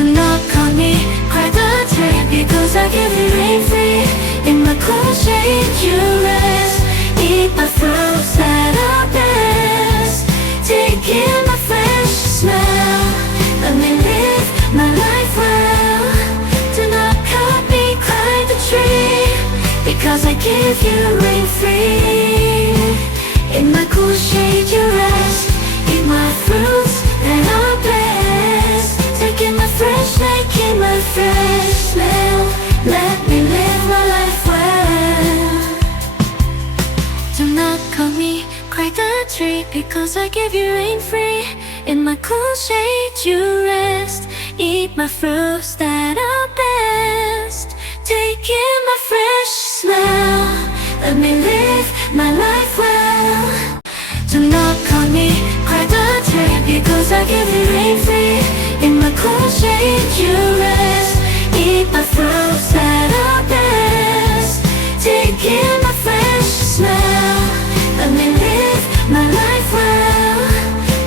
Do not call me, cry the tree, because I give you rain free. In my cool shade you rest, eat my fruits that are best, take in my fresh smell, let me live my life well. Do not cut me, cry the tree, because I give you rain free. In my cool shade you rest, eat my fruits that are best, take in my fresh light, keep my fresh smell, let me live my life well. Do not call me, cry the tree, because I give you rain free. In my cool shade you rest, eat my fruits that are best, take in my fresh smell, let me live my life well. Do not call me, cry the tree, because I give you rain free. In my cool shade you rest, eat my fruits that are best, take in my fresh smell, let me live my life well.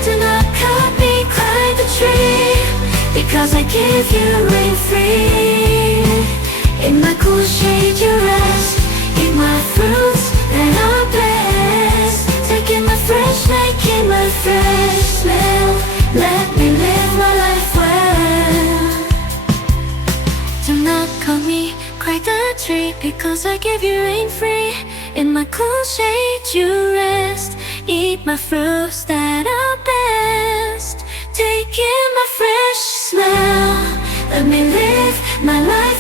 Do not cut me, cry the tree, because I give you rain free. In my cool shade you rest, eat my fruits that are best, take in my fresh light, keep my fresh smell, let me live my life well. Do not call me, cry the tree, because I give you rain free. In my cool shade you rest, eat my fruits that are best, take in my fresh smell, let me live my life